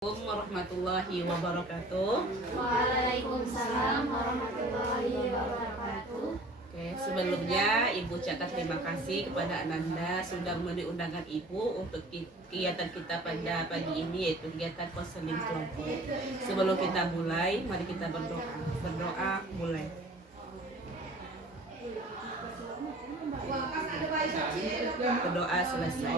Assalamualaikum warahmatullahi wabarakatuh. Waalaikumsalam warahmatullahi wabarakatuh. Oke, sebelumnya Ibu ucapkan terima kasih kepada Ananda sudah memenuhi undangan Ibu untuk kegiatan kita pada pagi ini, yaitu kegiatan konseling kelompok. Sebelum kita mulai, mari kita berdoa. Berdoa mulai. Berdoa selesai.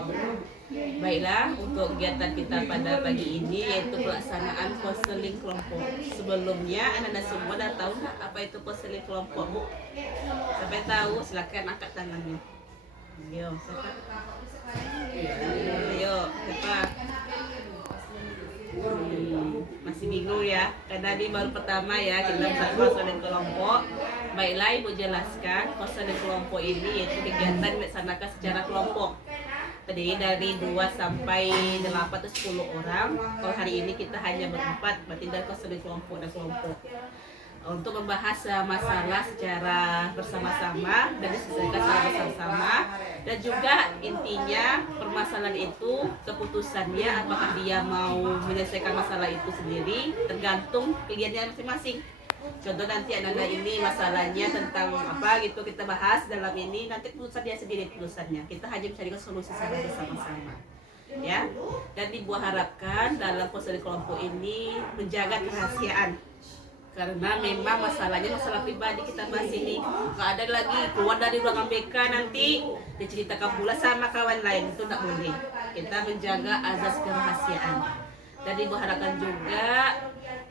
Baiklah, untuk kegiatan kita pada pagi ini yaitu pelaksanaan konseling kelompok. Sebelumnya Anda semua dah tahu nggak apa itu konseling kelompok? Sampai tahu? Silakan angkat tangannya. Ayo, siapa? Ayo, siapa? Masih bingung ya? Karena ini baru pertama ya kita melakukan konseling kelompok. Baiklah, Ibu jelaskan konseling kelompok ini yaitu kegiatan dilaksanakan secara kelompok. Tadi dari 2 sampai 8 atau 10 orang. Kalau hari ini kita hanya berempat, berarti dari konseling kelompok dan kelompok. Untuk membahas masalah secara bersama-sama dan diselesaikan secara bersama-sama, dan juga intinya permasalahan itu keputusannya apakah dia mau menyelesaikan masalah itu sendiri tergantung pilihannya masing-masing. Contoh nanti Anda ini masalahnya tentang apa gitu kita bahas dalam ini, nanti keputusan dia sendiri keputusannya. Kita hanya mencari solusi secara bersama-sama. Ya. Dan Ibu harapkan dalam konseling kelompok ini menjaga kerahasiaan. Karena memang masalahnya masalah pribadi kita bahas ini. Nggak ada lagi keluar dari ruangan BK nanti diceritakan pula sama kawan lain, itu nggak boleh. Kita menjaga azas kerahasiaan. Dan Ibu harapkan juga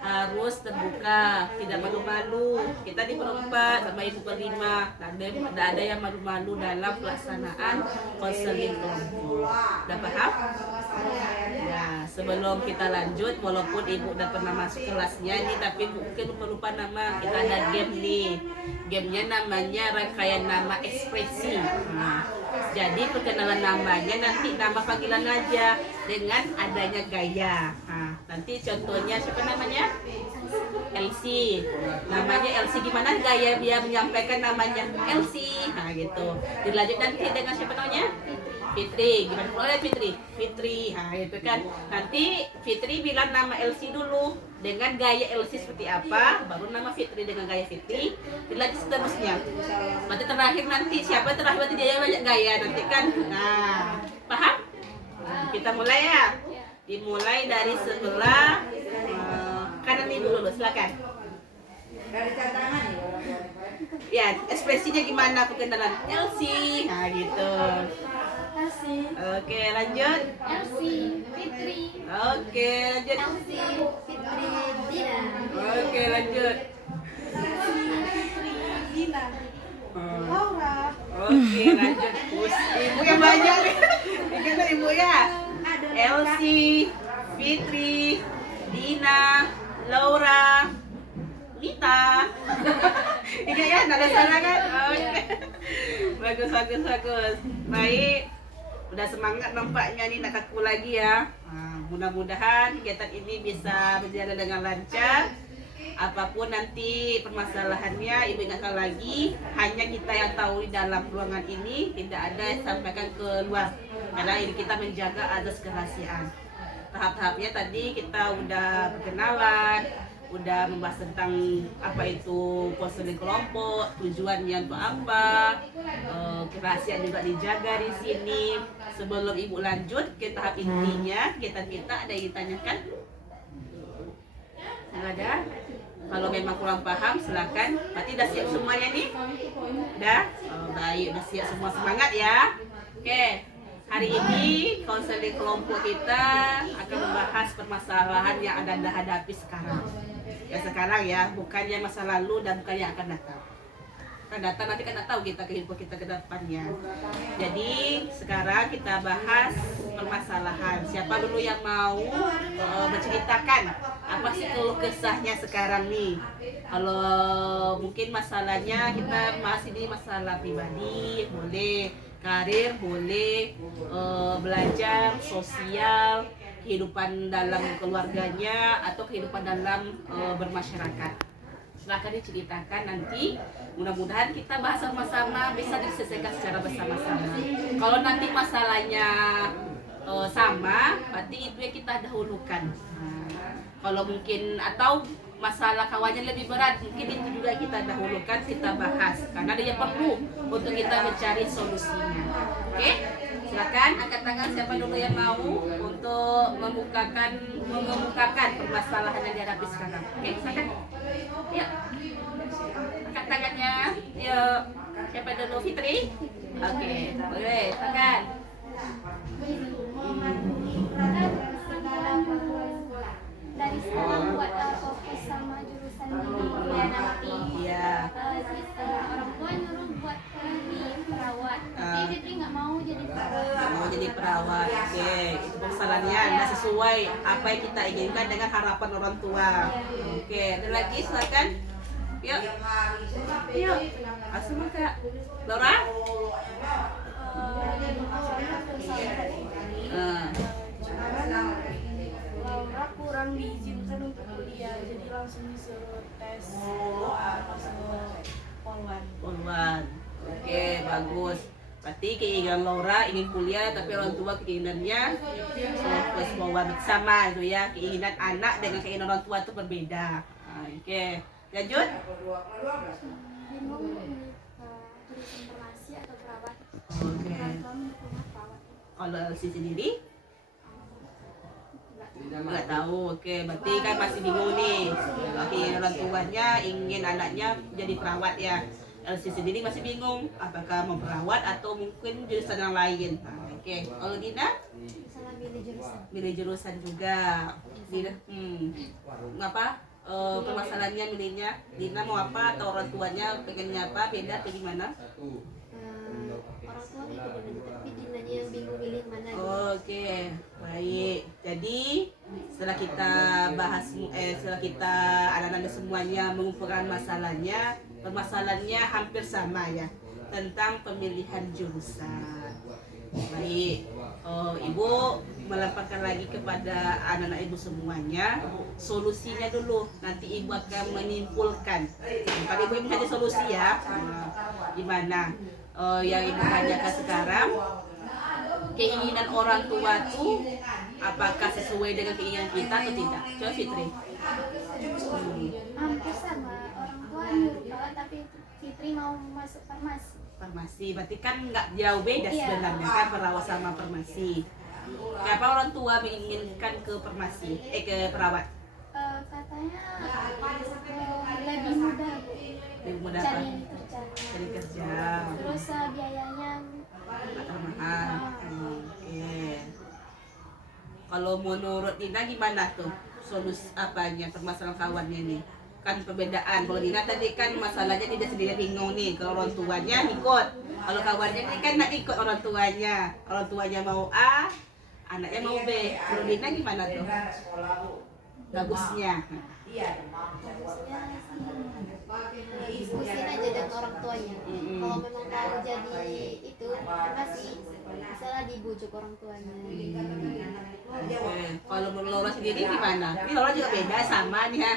harus terbuka, tidak malu-malu. Kita di berempat sama Ibu berlima, tidak ada yang malu-malu dalam pelaksanaan konseling kelompok. Udah paham? Nah, sebelum kita lanjut, walaupun Ibu udah pernah masuk kelasnya nih, tapi mungkin lupa-lupa nama. Kita ada game nih. Gamenya namanya rangkaian nama ekspresi. Nah, jadi perkenalan namanya nanti nama panggilan aja dengan adanya gaya. Nah, nanti contohnya siapa namanya? Elsie. Namanya Elsie, gimana gaya dia menyampaikan namanya Elsie? Nah gitu. Dilanjut nanti dengan siapa namanya? Fitri. Gimana kalau Fitri? Fitri. Nah itu kan. Nanti Fitri bilang nama Elsie dulu dengan gaya Elsie seperti apa, baru nama Fitri dengan gaya Fitri. Dilanjut seterusnya. Nanti terakhir nanti siapa terakhir berarti dia banyak gaya nanti kan. Nah, paham? Kita mulai ya. Dimulai dari sebelah kanan Ibu dulu, silakan. Dari tangan Ya, ekspresinya gimana perkenalan Elsie? Nah gitu. Elsie. Oke, lanjut. Elsie, Fitri. Oke, lanjut. Elsie, Fitri, Dina. Oke, lanjut. Fitri, Dina. Laura. Oke, lanjut. Ibu yang banyak nih. Ini Ibu ya. Elsie, Fitri, Dina, Laura, Lita. Ini ya, nada sana kan? Oke. Bagus. Baik. Udah semangat nampaknya nih, nak kaku lagi ya. Nah, mudah-mudahan kegiatan ini bisa berjalan dengan lancar. Apapun nanti permasalahannya, Ibu ingatkan lagi, hanya kita yang tahu di dalam ruangan ini, tidak ada yang sampaikan ke luar. Karena ini kita menjaga azas kerahasiaan. Tahap-tahapnya tadi kita udah perkenalan, udah membahas tentang apa itu konseling kelompok, tujuannya untuk apa, kerahasiaan juga dijaga di sini. Sebelum Ibu lanjut ke tahap intinya, kita ada yang ditanyakan? Yang ada? Kalau memang kurang paham, silakan. Berarti udah siap semuanya nih? Udah? Oh, baik, udah siap semua, semangat ya. Oke. Hari ini konseling kelompok kita akan membahas permasalahan yang Anda hadapi sekarang. Ya sekarang ya, bukan yang masa lalu dan bukan yang akan datang. Akan datang nanti kan tahu kita kehidupan kita ke depannya. Jadi sekarang kita bahas permasalahan. Siapa dulu yang mau menceritakan apa sih keluh kesahnya sekarang nih? Kalau mungkin masalahnya kita masih di masalah pribadi, boleh. Karir boleh, belajar, sosial, kehidupan dalam keluarganya atau kehidupan dalam bermasyarakat. Silahkan diceritakan nanti. Mudah-mudahan kita bahas sama-sama bisa diselesaikan secara bersama-sama. Kalau nanti masalahnya sama, berarti itu yang kita dahulukan. Nah, Kalau mungkin atau masalah kawannya lebih berat, mungkin itu juga kita dahulukan, kita bahas karena dia perlu untuk kita mencari solusinya. Oke, silakan angkat tangan siapa dulu yang mau untuk mengemukakan permasalahan yang dihadapi sekarang. Oke, silakan. Yuk, angkat tangannya. Yuk, siapa dulu? Fitri. Oke, boleh. Silakan. Dari sekarang buat fokus sama jurusan ini ya nanti. Iya. Orang tua nyuruh buat jadi perawat, tapi Fitri nggak mau jadi perawat. Mau jadi perawat. Oke, itu permasalahannya anda sesuai apa yang kita inginkan dengan harapan orang tua. Oke, ada lagi silakan. Yuk. Yuk. Asal Kak. Laura? Laura kurang diizinkan untuk kuliah, jadi langsung disuruh tes masuk polwan. Polwan. Oke, bagus. Berarti keinginan Laura ingin kuliah, tapi orang tua keinginannya tes polwan sama itu ya. Keinginan anak dengan keinginan orang tua itu berbeda. Oke, lanjut. Bingung jurusan farmasi atau perawat. Oke. Orang tua punya perawat. Kalau si sendiri nggak tahu. Oke, berarti kan masih bingung nih. Keinginan orang tuanya ingin anaknya jadi perawat ya. Elsie sendiri masih bingung apakah mau perawat atau mungkin jurusan yang lain. Oke, kalau Dina Salah pilih jurusan. milih jurusan juga. Dina, ngapa? Permasalahannya milihnya Dina mau apa atau orang tuanya pengennya apa, beda atau gimana? Orang tua kayak gitu, tapi Dinanya yang bingung pilih mana. Oke, baik. Jadi setelah kita bahas, setelah kita anak-anak semuanya mengumpulkan permasalahannya hampir sama ya tentang pemilihan jurusan. Baik, Ibu melemparkan lagi kepada anak-anak Ibu semuanya solusinya dulu. Nanti Ibu akan menyimpulkan. Kalau Ibu mencari solusi ya, gimana? Yang Ibu tanyakan sekarang, keinginan orang tua tuh apakah sesuai dengan keinginan kita atau tidak? Coba Fitri. Hampir sama, orang tua nyuruh perawat tapi Fitri mau masuk farmasi. Farmasi, berarti kan nggak jauh beda Iya. sebenarnya kan perawat sama farmasi. Kenapa orang tua menginginkan ke farmasi, ke perawat? Katanya lebih mudah Lebih mudah apa? cari kerja. Cari kerja. Terus biayanya Atau mahal. Oke. Kalau menurut Dina gimana tuh solusi apanya permasalahan kawannya nih? Kan perbedaan. Kalau Dina tadi kan masalahnya dia sendiri bingung nih. Kalau orang tuanya ikut. Kalau kawannya ini kan nggak ikut orang tuanya. Orang tuanya mau A, anaknya mau B. Kalau Dina gimana tuh? Bagusnya. diskusin aja dengan orang tuanya. Kalau memang mau jadi itu farmasi, misalnya dibujuk orang tuanya. Oke. Kalau menurut Laura sendiri gimana? Ini Laura juga beda sama nih ya.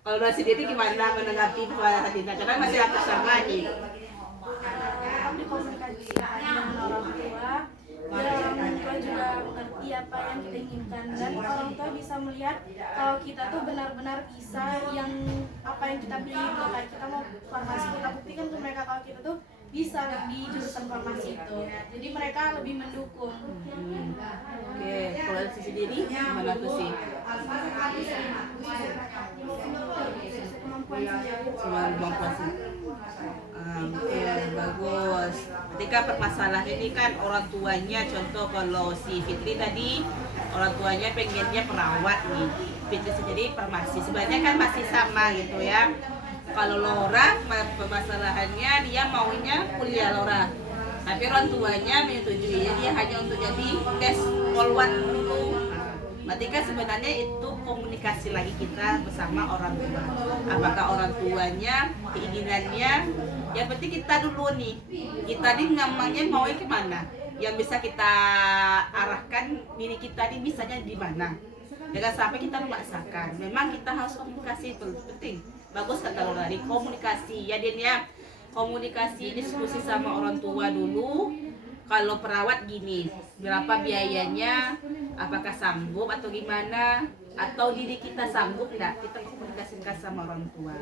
Kalau Laura sendiri gimana menanggapi permasalahan Dina? Karena masih hampir sama nih. Tetap dikomunikasikan dengan orang tua biar orang tua juga mengerti apa yang kita inginkan dan orang tua bisa melihat kalau kita tuh benar-benar bisa yang apa yang kita pilih itu. Kayak kita mau farmasi, kita buktikan ke mereka kalau kita tuh bisa di jurusan farmasi itu, jadi mereka lebih mendukung. Oke, kalau si sendiri gimana tuh sih? Kemampuan sendiri. Cuma kemampuan sih. Oke, bagus. Ketika permasalahan ini kan orang tuanya, contoh kalau si Fitri tadi orang tuanya pengennya perawat nih, Fitri sendiri farmasi. Sebenarnya kan masih sama gitu ya. Kalau Laura permasalahannya dia maunya kuliah Laura, tapi orang tuanya menyetujui dia hanya untuk jadi tes polwan dulu. Berarti kan sebenarnya itu komunikasi lagi kita bersama orang tua. Apakah orang tuanya keinginannya, yang penting kita dulu nih, kita nih namanya mau kemana, yang bisa kita arahkan diri kita nih bisanya di mana. Jangan sampai kita memaksakan. Memang kita harus komunikasi itu penting. Bagus kata Laura, komunikasi ya Din ya. Komunikasi, diskusi sama orang tua dulu. Kalau perawat gini, berapa biayanya? Apakah sanggup atau gimana? atau diri kita sanggup nggak kita komunikasikan sama orang tua.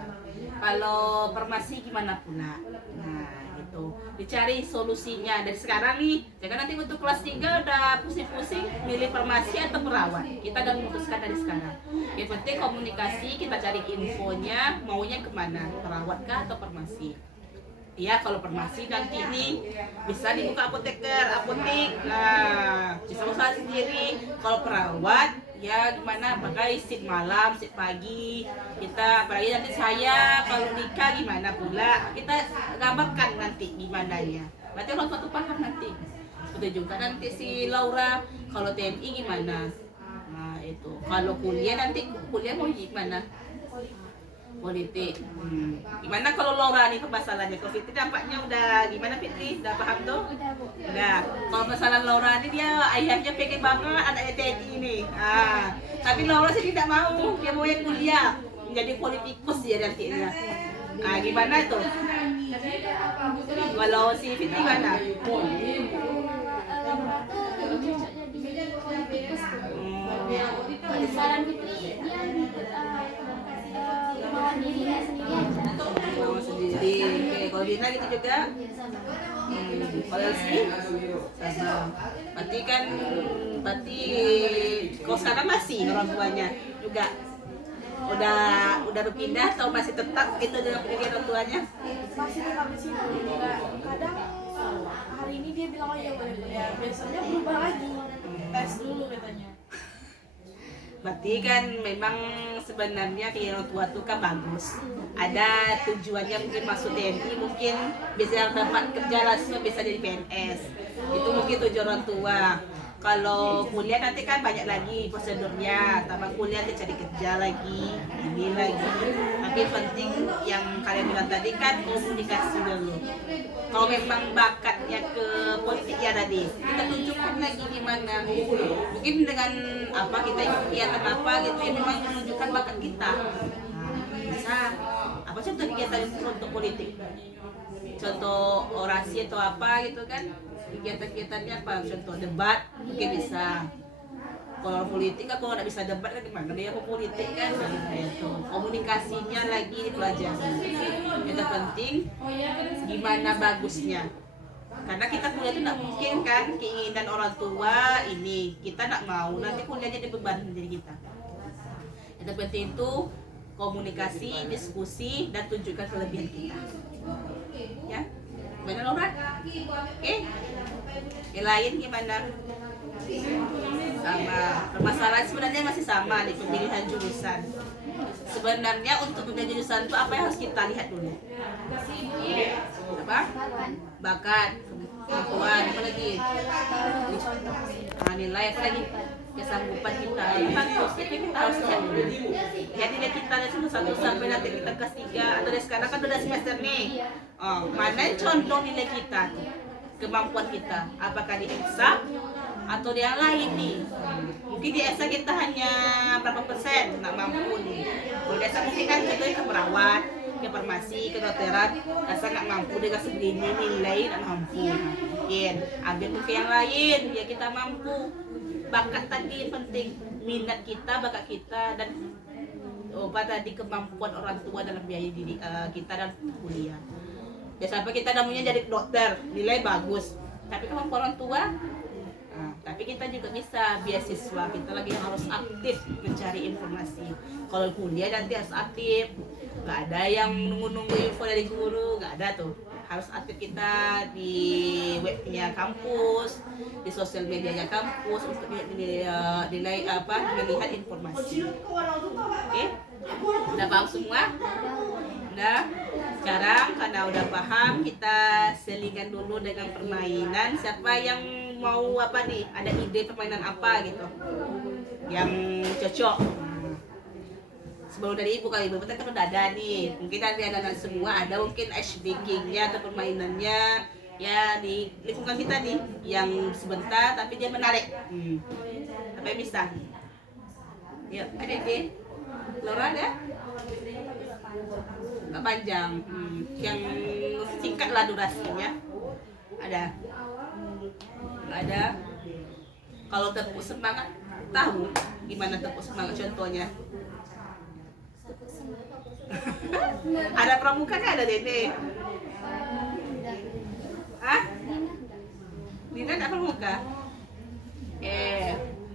Kalau permasi gimana pula? Nah itu dicari solusinya dari sekarang nih. Jangan nanti untuk kelas 3 udah pusing-pusing milih permasi atau perawat. Kita udah memutuskan dari sekarang. Yang penting komunikasi, kita cari infonya maunya kemana, perawat kah atau permasi. Ya kalau farmasi nanti nih bisa dibuka apotek, nah bisa usaha sendiri. Kalau perawat ya gimana, pakai shift malam, shift pagi. Kita apalagi nanti saya kalau nikah gimana pula, kita gambarkan nanti gimana nya. Berarti orang tua tuh paham nanti. Seperti juga nanti si Laura kalau TNI gimana. Nah itu kalau kuliah nanti kuliah mau gimana? Politik. Gimana kalau Laura nih masalahnya? Kalau Fitri nampaknya udah gimana Fitri? Udah paham tuh? Udah. Kalau masalah Laura ini dia ayahnya pengen banget anaknya TNI nih. Tapi Laura sih tidak mau. Dia mau yang kuliah, menjadi politikus ya nantinya. Gimana tuh? Kalau si Fitri gimana? Laura tuh cocok jadi politikus tuh. Saran Fitri dia kemauan dirinya sendiri aja. Mau sendiri. Oke, kalau Dina gitu juga? Ya sama. Kalau sih sama. Berarti kalau sekarang masih orang tuanya juga udah berpindah atau masih tetap gitu dengan pendidikan orang tuanya? Masih tetap di situ. Kadang hari ini dia bilang aja boleh kuliah, besoknya berubah lagi. Tes dulu katanya. Berarti kan memang sebenarnya keinginan orang tua tuh kan bagus. Ada tujuannya mungkin masuk TNI, mungkin bisa dapat kerja langsung, bisa jadi PNS. Itu mungkin tujuan orang tua. Kalau kuliah nanti kan banyak lagi prosedurnya, tambah kuliah nanti cari kerja lagi, ini lagi. Tapi penting yang kalian bilang tadi kan komunikasi dulu. Kalau memang bakatnya ke politik ya tadi, kita tunjukkan lagi gimana. Mungkin dengan apa kita ikut kegiatan apa gitu yang memang menunjukkan bakat kita. Bisa apa contoh kegiatan untuk politik? Contoh orasi atau apa gitu kan? Kegiatan-kegiatannya apa? Contoh debat mungkin bisa. Kalau politik kan kalau nggak bisa debat kan gimana dia ke politik kan? Nah, itu komunikasinya lagi dipelajari. Yang terpenting gimana bagusnya. Karena kita kuliah itu nggak mungkin kan keinginan orang tua ini kita nggak mau nanti kuliahnya jadi beban menjadi kita. Yang terpenting itu komunikasi, diskusi dan tunjukkan kelebihan kita. Ya. Gimana Laura? Oke? Yang lain gimana? Sama. Permasalahan sebenarnya masih sama di pemilihan jurusan. Sebenarnya untuk pemilihan jurusan itu apa yang harus kita lihat dulu? Apa? Bakat, kemampuan, apa lagi? Nilai apa lagi? Kesanggupan kita. Bagus, itu kita harus lihat dulu. Lihat nilai kita dari 1 sampai nanti kita kelas 3 atau dari sekarang kan udah semester nih. Mana contoh nilai kita tuh? Kemampuan kita, apakah di EXA atau di yang lain nih? Mungkin di EXA kita hanya berapa persen nggak mampu nih. Kalau di EXA mungkin kan contohnya ke perawat, ke farmasi, ke dokteran, EXA nggak mampu dengan segini nilai nggak mampu. Mungkin ambil mungkin yang lain ya kita mampu. Bakat tadi penting, minat kita, bakat kita dan apa tadi kemampuan orang tua dalam biaya diri kita dan kuliah. Ya sampai kita namanya jadi dokter, nilai bagus, tapi kemampuan orang tua, tapi kita juga bisa beasiswa, kita lagi harus aktif mencari informasi. Kalau kuliah nanti harus aktif, nggak ada yang nunggu-nunggu info dari guru, nggak ada tuh. Harus aktif kita di webnya kampus, di sosial medianya kampus untuk melihat informasi. Oke? Udah paham semua? Udah? Sekarang karena udah paham, kita selingan dulu dengan permainan. Siapa yang mau apa nih? Ada ide permainan apa gitu? Yang cocok. Sebelum dari ibu kali ibu kan udah ada nih. Mungkin dari anak-anak semua ada mungkin ice breaking-nya atau permainannya ya di lingkungan kita nih yang sebentar tapi dia menarik. Apa yang bisa? Yuk, ada ide? Laura ada? Nggak panjang, yang singkat lah durasinya. Ada? Nggak ada? Kalau tepuk semangat Tahu gimana tepuk semangat contohnya? Ada pramuka nggak ada Dede? Ah? Dina nggak pramuka?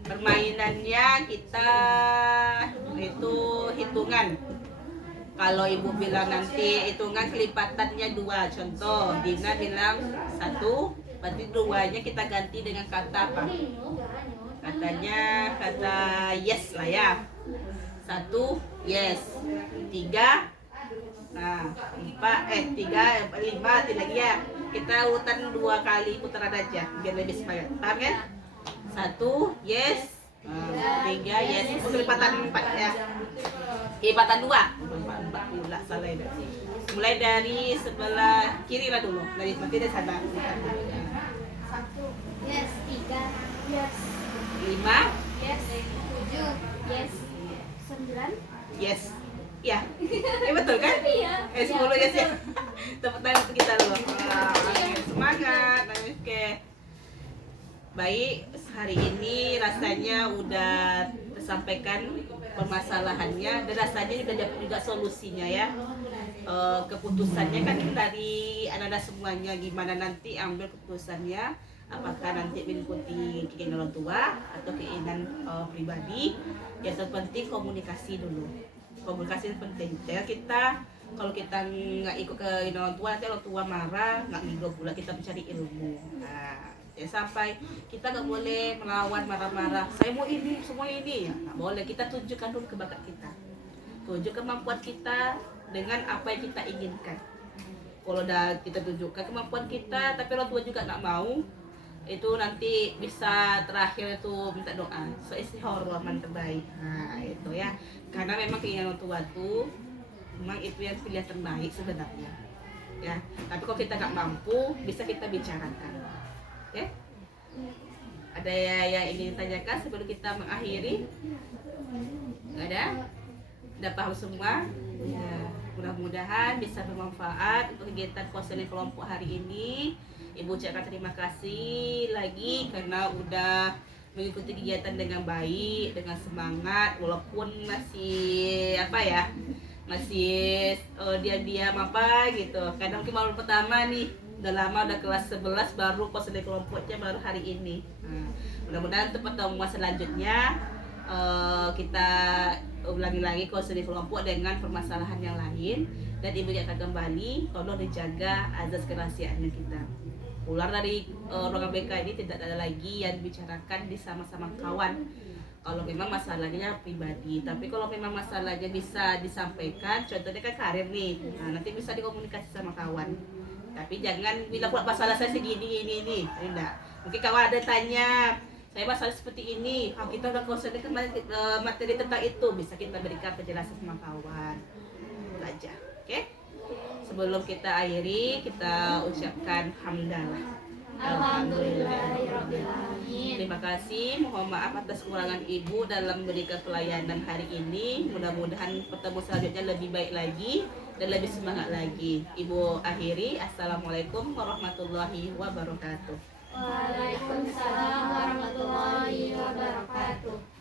Permainannya kita itu hitungan. Kalau ibu bilang nanti hitungan kelipatannya 2, contoh Dina bilang 1, berarti 2-nya kita ganti dengan kata apa? Katanya kata yes lah ya. 1 yes, 3 nah 3 5 lagi ya. Kita urutan 2 kali putaran aja biar lebih semangat. Paham kan? 1 yes, 3 yes. Kelipatan 4 ya. Kelipatan 2. 4 pula salah ya. Mulai dari sebelah kiri lah dulu. Dari sana. 1 yes, 3 yes, 5 yes, 7 yes, 9 yes. Ya. Betul kan? iya. 10 yes ya. Tepuk tangan untuk kita dulu. Semangat. Oke. Baik, hari ini rasanya udah tersampaikan permasalahannya dan rasanya juga dapat juga solusinya ya. Keputusannya kan dari anak-anak semuanya, gimana nanti ambil keputusannya, apakah nanti mengikuti keinginan orang tua atau keinginan pribadi. Yang terpenting komunikasi dulu. Komunikasi penting. Ya, kita kalau kita nggak ikut keinginan orang tua, nanti orang tua marah, nggak ngigau pula. Kita mencari ilmu. Nah, ya sampai kita nggak boleh melawan marah-marah. Saya mau ini, semua ini, ya nggak boleh. Kita tunjukkan dulu ke bakat kita, tunjuk kemampuan kita dengan apa yang kita inginkan. Kalau udah kita tunjukkan kemampuan kita, tapi orang tua juga nggak mau, itu nanti bisa terakhir itu minta doa. So istihoroman terbaik. Nah itu ya, karena memang keinginan orang tua tuh memang itu yang pilihan terbaik sebenarnya. Ya, tapi kalau kita nggak mampu, bisa kita bicarakan. Ya, ada yang ingin ditanyakan sebelum kita mengakhiri? Nggak ada? Udah paham semua? Ya, mudah-mudahan bisa bermanfaat untuk kegiatan konseling kelompok hari ini. Ibu ucapkan terima kasih lagi karena udah mengikuti kegiatan dengan baik, dengan semangat, walaupun masih masih diam-diam gitu. Kadang mungkin baru pertama nih, udah lama, udah kelas 11 baru konseling kelompoknya baru hari ini. Mudah-mudahan untuk pertemuan selanjutnya kita ulangi lagi konseling kelompok dengan permasalahan yang lain, dan ibu akan kembali kalau dijaga azas kerahasiaan kita. Keluar dari ruangan BK ini tidak ada lagi yang dibicarakan di sama-sama kawan. Kalau memang masalahnya pribadi, tapi kalau memang masalahnya bisa disampaikan, contohnya kan karir nih, nah, nanti bisa dikomunikasi sama kawan. Tapi jangan bilang pula masalah saya segini ini, enggak. Mungkin kawan ada tanya, saya masalah seperti ini, kita udah konsen materi tentang itu, bisa kita berikan penjelasan sama kawan. Belajar, oke? Sebelum kita akhiri, kita ucapkan hamdalah. Alhamdulillahirrahmanirrahim. Terima kasih, mohon maaf atas kekurangan ibu dalam memberikan pelayanan hari ini. Mudah-mudahan pertemuan selanjutnya lebih baik lagi dan lebih semangat lagi. Ibu akhiri, assalamualaikum warahmatullahi wabarakatuh. Waalaikumsalam warahmatullahi wabarakatuh.